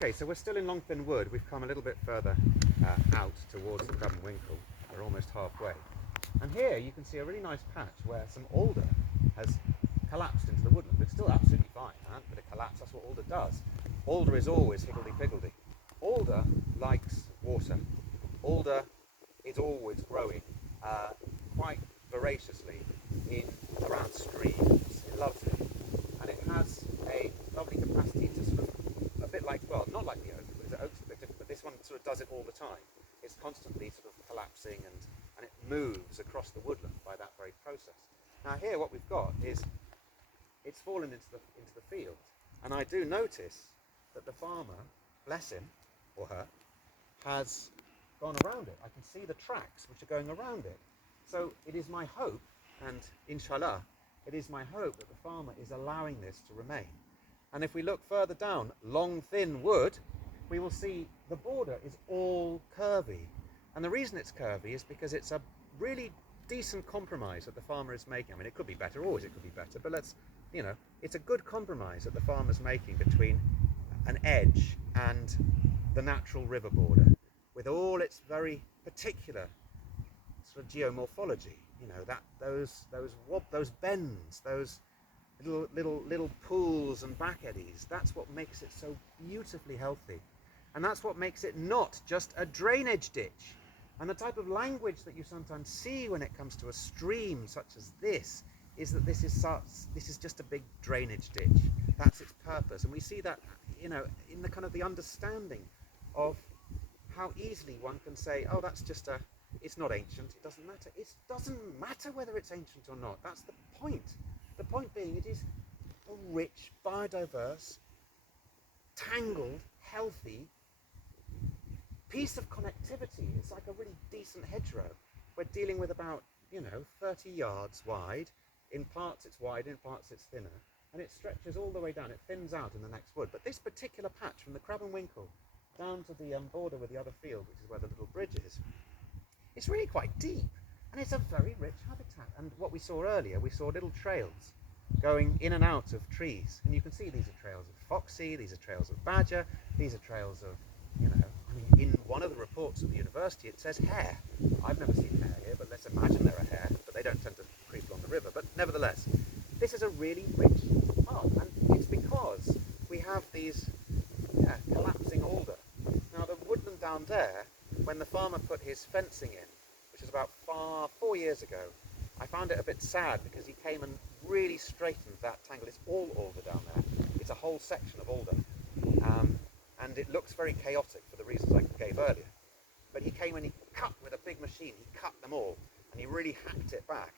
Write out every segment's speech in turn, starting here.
Okay, so we're still in Longfin Wood. We've come a little bit further out towards the Crab and Winkle. We're almost halfway. And here you can see a really nice patch where some alder has collapsed into the woodland. It's still absolutely fine, but it collapsed. That's what alder does. Alder is always higgledy-piggledy. Alder likes water. Alder is always growing quite voraciously in around streams. It loves it. And it has a lovely capacity to sort of, a bit like, well, not like the oak, because the oak's a bit different, but this one sort of does it all the time. It's constantly sort of collapsing and it moves across the woodland by that very process. Now here what we've got is it's fallen into the field. And I do notice that the farmer, bless him, or her, has gone around it. I can see the tracks which are going around it. So it is my hope, and inshallah, it is my hope that the farmer is allowing this to remain. And if we look further down, long thin wood, we will see the border is all curvy. And the reason it's curvy is because it's a really decent compromise that the farmer is making. I mean, it could be better, always it could be better, but it's a good compromise that the farmer's making between an edge and the natural river border, with all its very particular sort of geomorphology. Those bends, those little pools and back eddies. That's what makes it so beautifully healthy, and that's what makes it not just a drainage ditch. And the type of language that you sometimes see when it comes to a stream such as this is that this is just a big drainage ditch. That's its purpose, and we see that in the kind of the understanding of how easily one can say, oh, that's just it's not ancient, it doesn't matter. It doesn't matter whether it's ancient or not. That's the point. The point being, it is a rich, biodiverse, tangled, healthy piece of connectivity. It's like a really decent hedgerow. We're dealing with about, 30 yards wide. In parts it's wide, in parts it's thinner. And it stretches all the way down. It thins out in the next wood. But this particular patch, from the Crab and Winkle down to the border with the other field, which is where the little bridge is, it's really quite deep. And it's a very rich habitat. And what we saw earlier, we saw little trails going in and out of trees. And you can see these are trails of foxy, these are trails of badger, these are trails of, in one of the reports at the university it says hare. I've never seen hare here, but let's imagine there are hare, but they don't tend to creep along the river. But nevertheless, this is a really rich part, and it's because we have these collapsing alder. Now the woodland down there, when the farmer put his fencing in, which was about 4 years ago, I found it a bit sad because he came and really straightened that tangle. It's all alder down there. It's a whole section of alder. And it looks very chaotic for the reasons I gave earlier. But he came and he cut with a big machine, he cut them all, and he really hacked it back.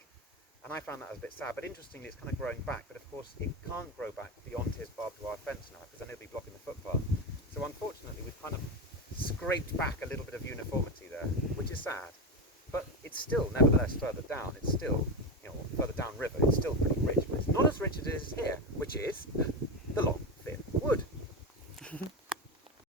And I found that a bit sad, but interestingly it's kind of growing back, but of course it can't grow back beyond his barbed wire fence now, because then it'll be blocking the footpath. So unfortunately we've kind of scraped back a little bit of uniformity there, which is sad. But it's still, nevertheless, further down, it's still, further down river, it's still pretty rich, but it's not as rich as it is here, which is